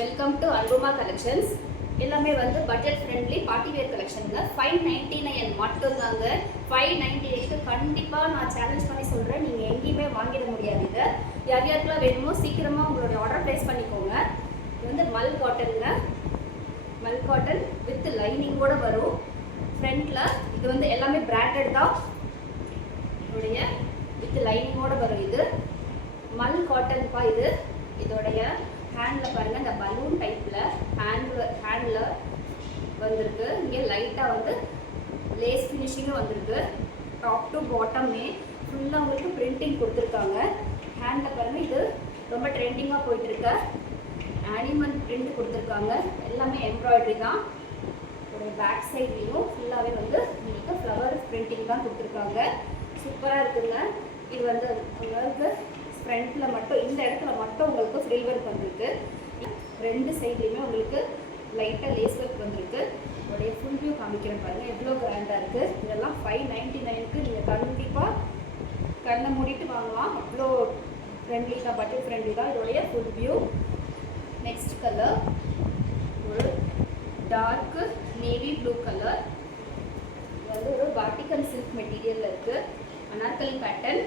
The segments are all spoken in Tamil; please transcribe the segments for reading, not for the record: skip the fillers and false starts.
Welcome to அருமா collections. எல்லாமே வந்து பட்ஜெட் ஃப்ரெண்ட்லி பார்ட்டி வேர் கலெக்ஷனுங்க. 599 மட்டும்தாங்க. 598க்கு கண்டிப்பாக நான் சேலஞ்ச் பண்ணி சொல்கிறேன், நீங்கள் எங்கேயுமே வாங்கிட முடியாது. இதை யார் யாருக்கெல்லாம் வேணுமோ சீக்கிரமாக உங்களுடைய ஆர்டர் ப்ளேஸ் பண்ணிக்கோங்க. இது வந்து மல் காட்டனுங்க. மல் காட்டன் வித் லைனிங்கோடு வரும். ஃப்ரண்ட்டில் இது வந்து எல்லாமே பிராண்டட் தான். இதோடைய வித் லைனிங்கோடு வரும். இது மல் காட்டன்ப்பா. இதோடைய ஹேண்டில் பாருங்கள், இந்த பலூன் டைப்பில் ஹேண்டில் வந்திருக்கு. இங்கே லைட்டாக வந்து லேஸ் ஃபினிஷிங்கும் வந்திருக்கு. டாப் டு பாட்டமே ஃபுல்லாக உங்களுக்கு பிரிண்டிங் கொடுத்துருக்காங்க. ஹேண்டில் பாருங்கள், இது ரொம்ப ட்ரெண்டிங்காக போயிட்டுருக்க அனிமல் பிரிண்ட் கொடுத்துருக்காங்க. எல்லாமே எம்ப்ராய்டரி தான். ஒரு பேக் சைட்லேயும் ஃபுல்லாகவே வந்து உங்களுக்கு ஃப்ளவர் பிரிண்டிங் தான் கொடுத்துருக்காங்க. சூப்பராக இருக்குங்க. இது வந்து உங்களுக்கு ஃப்ரண்ட்டில் மட்டும் இந்த இடத்துல மட்டும் உங்களுக்கு ஃப்ரில் ஒர்க் வந்திருக்கு. ரெண்டு சைட்லேயுமே உங்களுக்கு லைட்டாக லேஸ் ஒர்க் வந்திருக்கு. உடைய ஃபுல் வியூ காமிக்கிறேன் பாருங்கள், எவ்வளோ கிராண்டாக இருக்குது. இதெல்லாம் 599க்கு நீங்கள் கண்டிப்பாக கண்ணை மூடிட்டு வாங்கலாம். அவ்வளோ ஃப்ரெண்ட்லி தான், பட்ஜெட் ஃப்ரெண்ட்லி தான். இதோடைய ஃபுல் வியூ. நெக்ஸ்ட் கலர் ஒரு டார்க்கு நேவி ப்ளூ கலர். இது வந்து ஒரு வாட்டிக்கன் சில்க் மெட்டீரியலில் இருக்குது. அனார்கலி பேட்டர்ன்.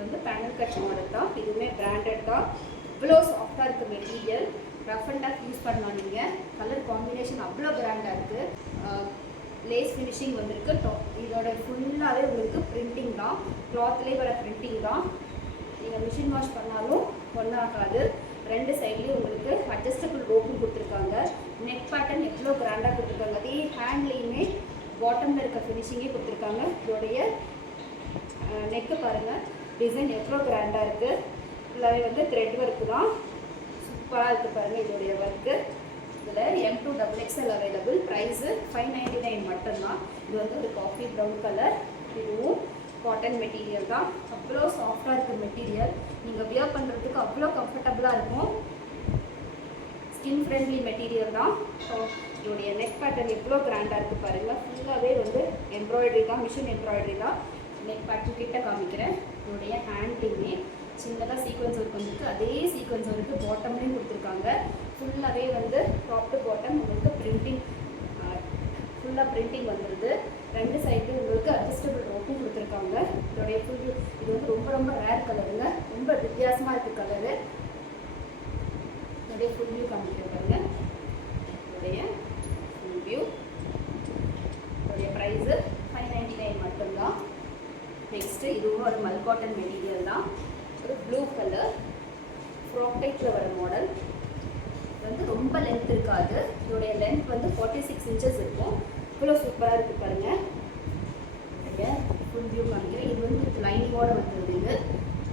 வந்து பேனல் கட் மாடல் தான். இதுவுமே பிராண்டட் தான். இவ்வளோ சாஃப்டாக இருக்குது material. Rough and tough use பண்ணலாம் நீங்கள். கலர் காம்பினேஷன் அவ்வளோ பிராண்டாக இருக்குது. லேஸ் ஃபினிஷிங் வந்திருக்கு. இதோட ஃபுல்லாகவே உங்களுக்கு பிரிண்டிங் தான். கிளாத்லேயே வர பிரிண்டிங் தான். நீங்கள் மிஷின் வாஷ் பண்ணாலும் ஒன்றாகாது. ரெண்டு சைட்லேயும் உங்களுக்கு அட்ஜஸ்டபிள் ரோப்பும் கொடுத்துருக்காங்க. நெக் பேட்டர்ன் எவ்வளோ கிராண்டாக கொடுத்துருக்காங்க. அதே ஹேண்ட்லேயுமே பாட்டமில் இருக்க ஃபினிஷிங்கே கொடுத்துருக்காங்க. இதோடைய நெக்கு பாருங்கள், டிசைன் எவ்வளோ கிராண்டாக இருக்குது. ஃபுல்லாகவே வந்து த்ரெட் ஒர்க்கு தான். சூப்பராக இருக்குது பாருங்கள் இதோடைய ஒர்க்கு. இதில் M2XXL அவைலபிள். ப்ரைஸு 599 மட்டும்தான். இது வந்து ஒரு காஃபி ப்ரௌன் கலர். இதுவும் காட்டன் மெட்டீரியல் தான். அவ்வளோ சாஃப்டாக இருக்குது மெட்டீரியல். நீங்கள் வியர் பண்ணுறதுக்கு அவ்வளோ கம்ஃபர்டபுளாக இருக்கும். ஸ்கின் ஃப்ரெண்ட்லி மெட்டீரியல் தான். ஸோ இதோடைய நெக் பேட்டர்ன் எவ்வளோ கிராண்டாக இருக்குது பாருங்கள். ஃபுல்லாகவே வந்து எம்ப்ராய்டரி தான், மிஷின் எம்ப்ராய்டரி தான். நெக் பேட்டர்ன் கிட்ட காமிக்கிறேன். இதோடைய ஹேண்ட்லேயுமே சின்னதாக சீக்வன்ஸ் ஒர்க் வந்துருக்கு. அதே சீக்வன்ஸ் ஒர்க்கு பாட்டம்லேயும் கொடுத்துருக்காங்க. ஃபுல்லாகவே வந்து டாப் டு பாட்டம் உங்களுக்கு பிரிண்டிங், ஃபுல்லாக பிரிண்டிங் வந்துடுது. ரெண்டு சைட்லேயும் உங்களுக்கு அட்ஜஸ்டபிள் ரோப்பும் கொடுத்துருக்காங்க. இதோடைய ஃபுல் வியூ. இது வந்து ரொம்ப ரொம்ப ரேர் கலருங்க. ரொம்ப வித்தியாசமாக இருக்குது கலரு. இதோடைய ஃபுல் வியூ காமிக்கிறேன். இதோடைய ஃபுல் வியூ. இதோடைய ப்ரைஸு 599 மட்டும்தான். நெக்ஸ்ட்டு இதுவும் ஒரு மல் காட்டன் மெட்டீரியல் தான். ஒரு ப்ளூ கலர் ஃப்ராக் டைப்பில் வர மாடல். இது வந்து ரொம்ப லென்த் இருக்காது. இதோடைய லென்த் வந்து 46 இன்ச்சஸ் இருக்கும். இவ்வளோ சூப்பராக இருக்குது பாருங்கள். ஃபுல் வியூ காமிக்கிறேன். இது வந்து லைனிங்கோடு வந்துருதுங்க.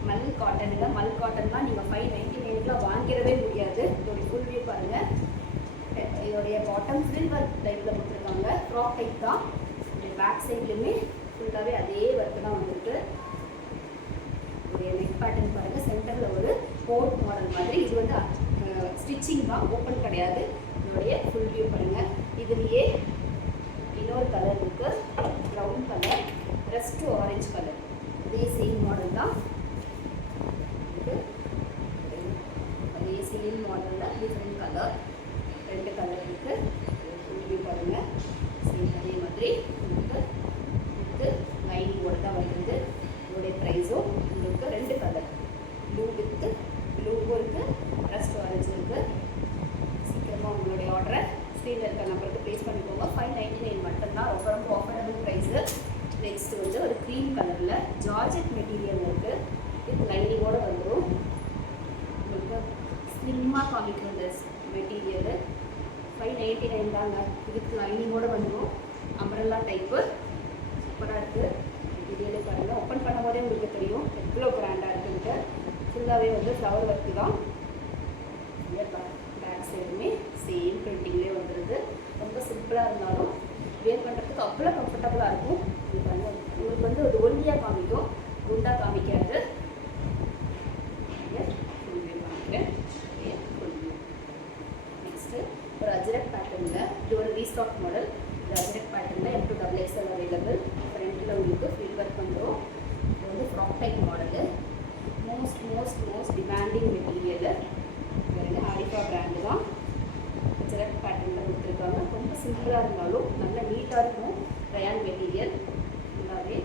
மல் காட்டனுங்க. மல் காட்டன் தான். நீங்கள் 599க்குலாம் வாங்கிடவே முடியாது. இதோடைய ஃபுல் வியூ பாருங்கள். இதோடைய பாட்டம் ஃப்ரில் ஒர்க் டைப்பில் கொடுத்துருக்காங்க. ஃப்ராக் டைப் தான். இதோடைய பேக் சைட்லேயுமே ஃபுல்லாகவே அதே ஒர்க்கு தான் வந்துருக்கு. இதோடைய நெக் பேட்டர்ன் பாருங்கள். சென்டரில் ஒரு கோட் மாடல் மாதிரி. இது வந்து ஸ்டிச்சிங் தான், ஓப்பன் கிடையாது. இதோடைய ஃபுல் வியூ பாருங்கள். இதுலேயே இன்னொரு கலர் இருக்குது, brown colour, rest orange colour. அதே சேம் மாடல் தான். அதே சேம் மாடலில் டிஃப்ரெண்ட் கலர், ரெண்டு கலர் இருக்குது. ஃபுல் வியூ பாருங்கள். சேம் அதே மாதிரி உங்களுக்கு லைனிங்கோடு தான் வருது. இதோடைய ப்ரைஸும் உங்களுக்கு ரெண்டு கலர், ப்ளூ வித்து ப்ளூவும் இருக்குது, ரஸ்ட் ஆரஞ்சு இருக்குது. சீக்கிரமாக உங்களுடைய ஆர்டரை ஸ்க்ரீனில் இருக்க நம்பருக்கு ப்ளேஸ் பண்ணிக்கோங்க. 599 மட்டும்தான். ரொம்ப ரொம்ப ஆஃபரபிள் ப்ரைஸு. நெக்ஸ்ட்டு வந்து ஒரு க்ரீம் கலரில் ஜார்ஜெட் மெட்டீரியல் இருக்குது. இது லைனிங்கோடு வந்துடும். உங்களுக்கு ஸ்லிம்மாக காமிக்கும் இந்த மெட்டீரியலு. 599 தாங்க. இதுக்கு லைனிங்கோடு வந்துடும். Umbrella type. சூப்பராக இருக்குது மெட்டீரியலே பாருங்கள். ஓப்பன் பண்ணும் போதே உங்களுக்கு தெரியும் எவ்வளோ கிராண்டாக இருக்குன்ட்டு. ஃபுல்லாகவே வந்து ஃப்ளவர் ஒர்க்கு தான். பேக் சைடுமே சேம் பிரிண்டிங்லேயே வந்துடுது. ரொம்ப சிம்பிளாக இருந்தாலும் வேர் பண்ணுறதுக்கு அவ்வளோ கம்ஃபர்டபுளாக இருக்கும். இது பாருங்கள், உங்களுக்கு வந்து ஒரு ஒல்லியாக காமிக்கும், குண்டாக காமிக்காது. காமிக்கிறேன். நெக்ஸ்ட்டு ஒரு அஜ்ரக் பேட்டர்னில் இது ஒரு ரீஸ்டாக் மாடல். இது அஜ்ரக் பேட்டர்னில் M2XXL அவைலபிள். ஃப்ரண்ட்டில் உங்களுக்கு ஃப்ரில் ஒர்க் வந்துடும். இது வந்து frock type model. Most demanding material. பாருங்கள், பேட்டர்னில் கொடுத்துருக்காங்க. ரொம்ப சிம்பிளாக இருந்தாலும் நல்லா நீட்டாக இருக்கும். ரயான் மெட்டீரியல் ஃபுல்லாகவே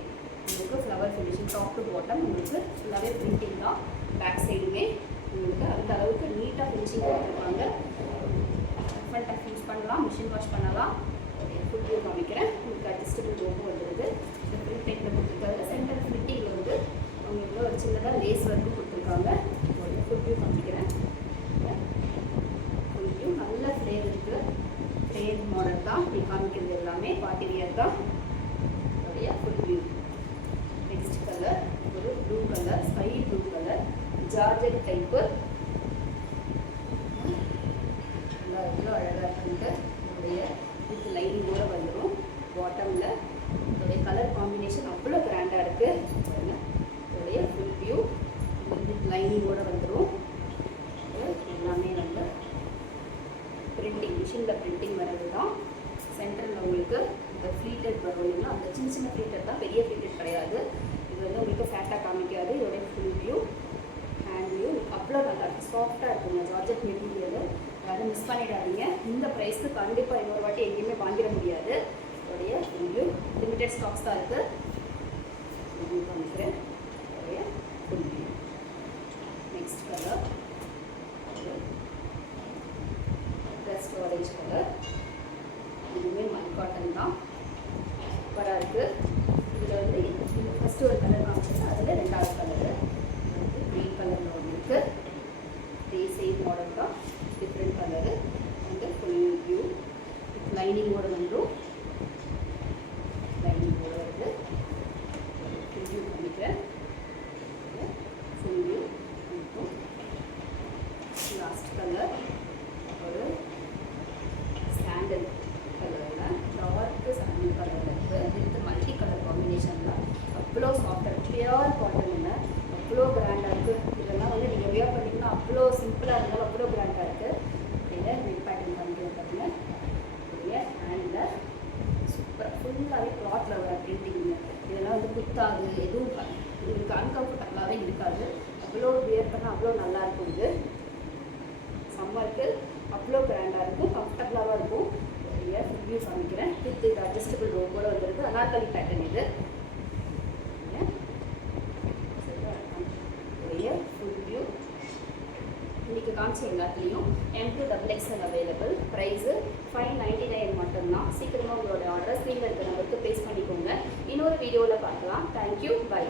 உங்களுக்கு flower finishing top to bottom உங்களுக்கு ஃபுல்லாகவே பிரிண்டிங் தான். பேக் சைடுமே உங்களுக்கு அந்த அளவுக்கு நீட்டாக ஃபினிஷிங் கொடுத்துருப்பாங்க. டிஃப்ரெண்ட் யூஸ் பண்ணலாம், மிஷின் வாஷ் பண்ணலாம். ஃபுல் வியூ காமிக்கிறேன். உங்களுக்கு அட்ஜஸ்டபிள் லோகோ வந்துடுது. இந்த ஃபில் டைப்பில் கொடுத்துருக்காங்க. சென்டர் ஃபிட்டிங்கில் வந்து உங்களுக்கு ஒரு சின்னதாக லேஸ் ஒர்க்கு கொடுத்துருக்காங்க. ஃபுல் வியூ காமிக்கிறேன். ஃபுல் வியூ நல்ல ஃப்ளேர் இருக்குது. ஃப்ளேர் மாடல் தான் நீ காமிக்கிறது எல்லாமே பார்ட்டி வியர் தான். அதோடைய ஃபுல் வியூ. நெக்ஸ்ட் கலர் ஒரு blue colour, sky blue colour, georgette type. எவ்வளோ அழகாக இருக்குன்ட்டு உங்களுடைய வித் லைனிங்கோடு வந்துடும். பாட்டமில் இதோடைய கலர் காம்பினேஷன் அவ்வளோ கிராண்டாக இருக்குது. இதோடைய ஃபுல் வியூ வித் லைனிங்கோடு வந்துடும். எல்லாமே நம்ம பிரிண்டிங் மிஷினில் பிரிண்டிங் வர்றது தான். சென்டரில் உங்களுக்கு இந்த ஃப்ளீட்டட் வரும் இல்லைங்களா, அந்த சின்ன சின்ன ஃப்ளீட்டட் தான், பெரிய ஃப்ளீட்டட் கிடையாது. இது வந்து உங்களுக்கு ஃபேட்டாக காமிக்காது. இதோடைய ஃபுல் வியூ ஹேண்ட் வியூ அவ்வளோ நல்லா இருக்குது. சாஃப்டாக இருக்குங்க. ஜார்ஜெட் மெட்டீரியல் யாரும் மிஸ் பண்ணிடாதீங்க. இந்த ப்ரைஸ்க்கு கண்டிப்பாக இன்னொரு வாட்டி எங்கேயுமே வாங்கிட முடியாது. இதோடைய ஃபுல் வியூ லிமிடெட் ஸ்டாக்ஸ் தான் இருக்குது. காமிக்கிறேன். இதோடைய full view. Next colour dressed orange colour. இதுவுமே மல் காட்டன் தான். சூப்பராக இருக்குது. இதில் வந்து ஃபஸ்ட்டு ஒரு கலர் காமிச்சிருக்கேன், அதில் ரெண்டாவது கலரு வந்து க்ரீன் கலரில் ஒன்று இருக்குது. இதே சேம் மாடல் தான், டிஃப்ரெண்ட் கலரு. வந்து ஃபுல் வியூ வித் லைனிங்கோடு வந்துடும். லைனிங்கோடு வருது. ஃபுல் வியூ பண்ணிக்கிறேன். ஃபுல் வியூ இருக்கும். லாஸ்ட் கலர் ஒரு சாண்டல் கலரில், டார்க்கு சாண்டல் கலரில் இருக்குது. வித் மல்டி கலர் காம்பினேஷனில் அவ்வளோ சாஃப்டாக பியூர் காட்டனில் அவ்வளோ கிராண்டாக இருக்குது. இதெல்லாம் வந்து நீங்கள் வியர் பண்ணிங்கன்னா அவ்வளோ சிம்பிளாக இருந்தாலும் அவ்வளோ கிராண்டாக இருக்குது. அப்படின்னா நெக் பேட்டர்ன் பண்ணிக்கிறது பார்த்தீங்கன்னா பெரிய ஹேண்டில் சூப்பராக ஃபுல்லாகவே கிளாத்தில் வர பிரிண்டிங். இதெல்லாம் வந்து குத்தாது, எதுவும் உங்களுக்கு அன்கம்ஃபர்டபுளாகவே இருக்காது. அவ்வளோ வியர் பண்ணால் அவ்வளோ நல்லாயிருக்கும். இது சம்மருக்கு அவ்வளோ கிராண்டாக இருக்கும், கம்ஃபர்டபுளாக இருக்கும். நிறைய ஃபுல் வியூ காமிக்கிறேன். வித் இது அட்ஜஸ்டபிள் ரோபோட வந்துருக்கு. அனார்கலி பேட்டர்ன் இது. ஃபுல் வியூ இன்றைக்கி காமிச்ச எல்லாத்துலேயும் M2XXL அவைலபிள். ப்ரைஸு 599 மட்டும்தான். சீக்கிரமாக உங்களோட ஆர்டர் ஸ்க்ரீனில் இருக்க நம்பருக்கு ப்ளேஸ் பண்ணிக்கோங்க. இன்னொரு வீடியோவில் பார்க்கலாம். தேங்க்யூ. பை.